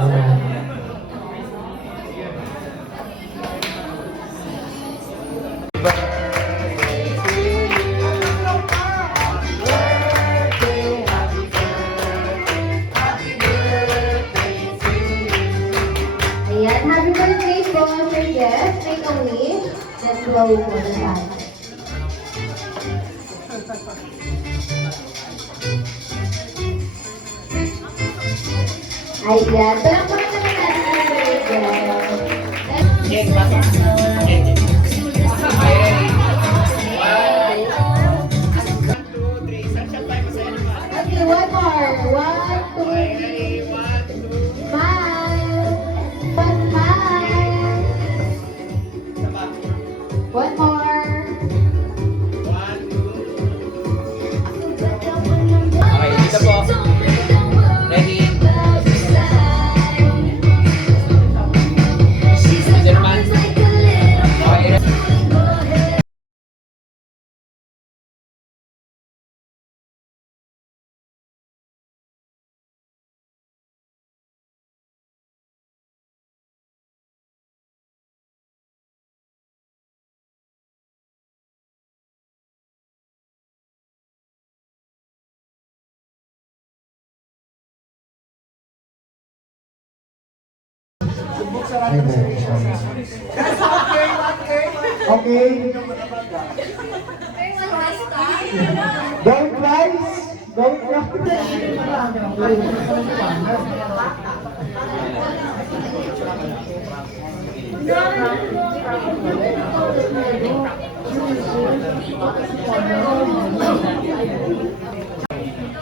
Ayan, happy birthday po, Sir Jeff. Take a wish. Let's blow po the candle. Ayan, palakpakan naman natin ang Sir Jeff. Okay, one more. 1, 2, 3. Smile. One smile. One more. Okay, dito po. Ready? Dito naman. Okay, ready? Okay. Don't cry. Don't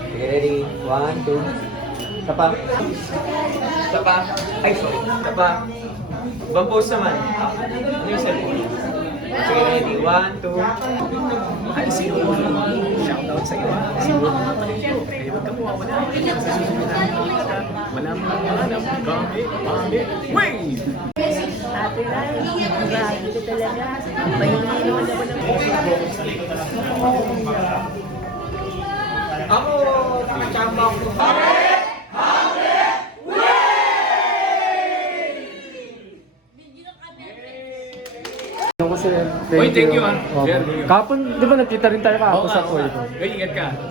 Okay, ready? 1, 2. Isa pa. Isa pa. Ay, sorry. Isa pa. Ibang pose naman. Ano yung cellphone? Okay, ready? 1, 2. Hi, Sino. Shoutout sa iyo. Sino. Kaya wag ka po. Wala mo alam. Kami. Wave! Ate Rai, grabe ka talaga. Mahingin naman ako ng Ako, nakachamba ako. Kasi, Uy, thank you, ah. Okay. Thank you. Kapon, di ba nakita rin tayo kahapon Oo sa nga, oo Puerto? nga. Uy, ingat ka.